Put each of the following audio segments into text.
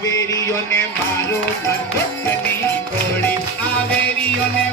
આવેરીઓને મારો બંદૂકની ગોળી આવેરીઓને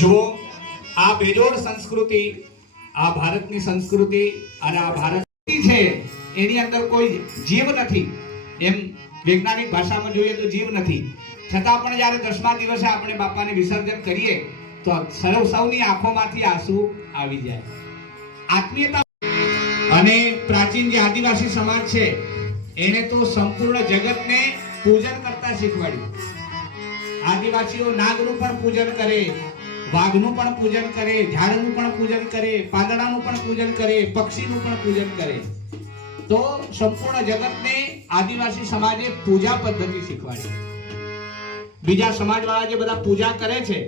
જો આ બેજોડ સંસ્કૃતિ આ ભારતની સંસ્કૃતિ અને આ ભારત છે એની અંદર કોઈ જીવ નથી એમ વૈજ્ઞાનિક ભાષામાં જોઈએ તો જીવ નથી છતાં પણ જ્યારે 10મા દિવસે આપણે બાપાને વિસર્જન કરીએ તો સૌની આંખોમાંથી આંસુ આવી જાય આત્મીયતા અને પ્રાચીન જે આદિવાસી સમાજ છે એને તો સંપૂર્ણ જગતને પૂજન કરતા શીખવાડ્યું આદિવાસીઓ નાગનું પણ પૂજન કરે વાઘનું પણ પૂજન કરે ઝાડનું પણ પૂજન કરે પાંદડાનું પણ પૂજન કરે પક્ષીનું પણ પૂજન કરે તો સંપૂર્ણ જગતને આદિવાસી સમાજે પૂજા પદ્ધતિ શીખવાડી બીજા સમાજવાળા જે બધા પૂજા કરે છે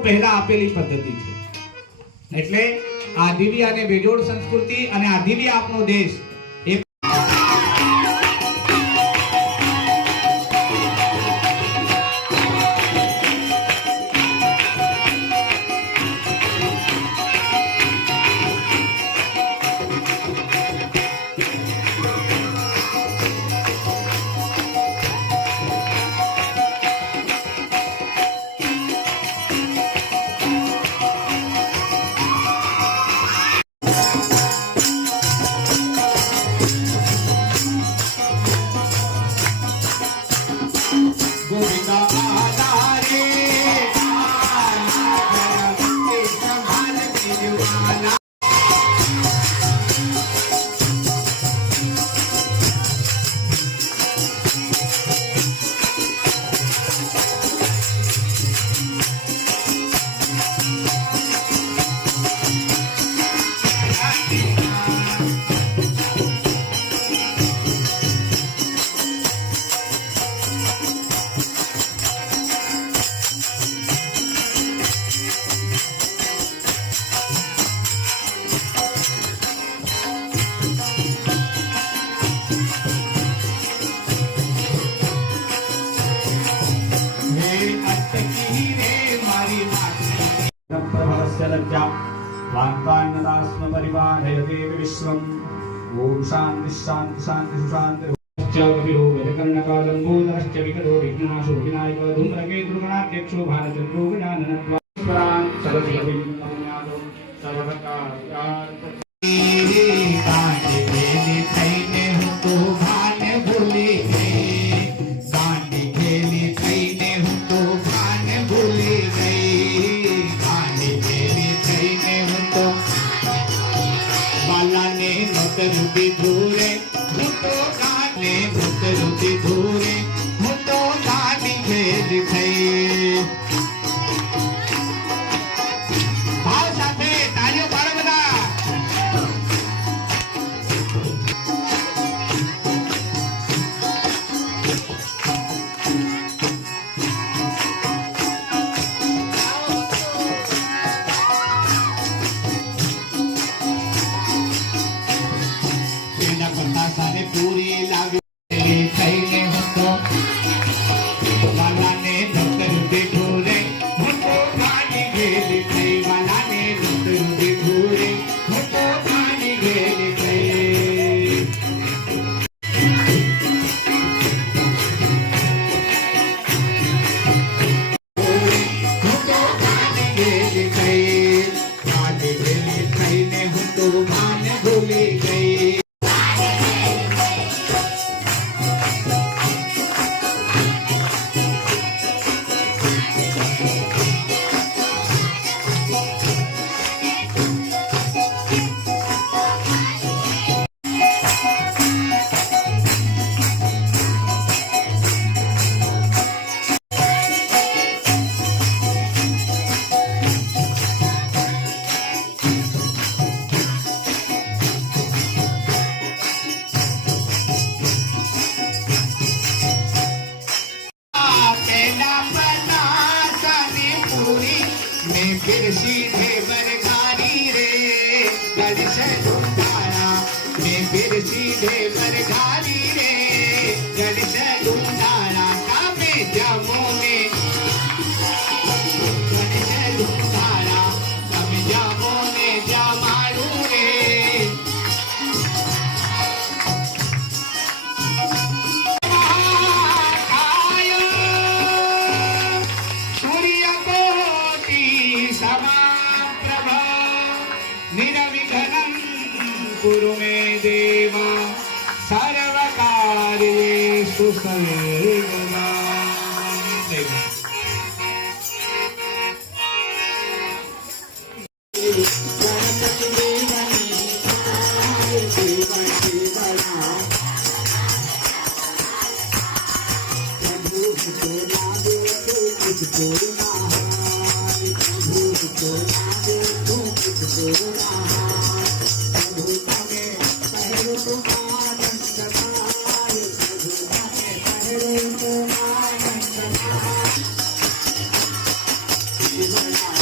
પહેલા આપેલી પદ્ધતિ છે એટલે આદિવી અને બેજોડ સંસ્કૃતિ અને આદિવી આપણો દેશ लज्जा वाक्पान्नदास्म परिवारयते विश्वम् ॐ शान्ति शान्ति शान्ति शान्ति कविरोगकर्णकालम्बोदरश्च विकलो विघ्नाशो विनायक धूम्रकेतुर्गणाध्यक्षो भारचन्द्रो गजाननत्वान् सरस्वतीं नम्यादो सर्वकार्यार्थं रुति धूरे मुतो गाने रुति धूरे मुतो गानी खेल थई भाव साथे तालियों पाडो બધા पूरी लागे थईने હતો વાલાને ધોતર બેઠોરે મોટો ગાડી ગેલી થઈ વાલાને ધોતર બેઠોરે મોટો ગાડી ગેલી થઈ મોટો ગાડી ગેલી થઈ ગાડી ગેલી થઈને હું તો માને ભૂલી ગઈ फिर सीधे बरगारी रे गली से ढूंढाया मैं फिर सीधे बरगारी रे गली से ढूंढाया कामे जामो में गली से ढूंढाया कामे जामो में जामारू रे निरविघ्नं कुरु मे देव सर्वकार्येषु सर्वदा Thank you.